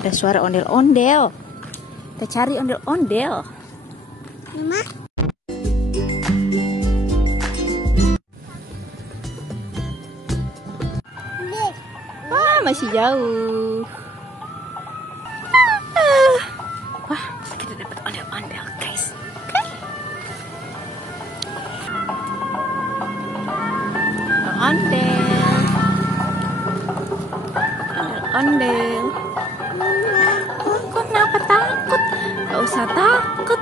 Ada suara ondel-ondel. Kita cari ondel-ondel. Mama. Wah, masih jauh. Wah, kita dapat ondel-ondel, guys. Ondel. Ondel. Kok kenapa takut? Gak usah takut.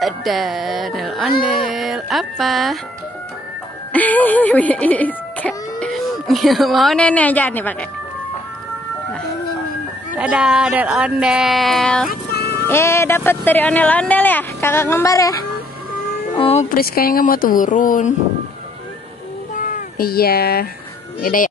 Ada ondel-ondel apa? Mau nenek aja nih pakai. Ada ondel-ondel. Dapat dari ondel-ondel ya, kakak ngembar ya. Oh, Priska nggak mau turun. Iya, yaudah ya.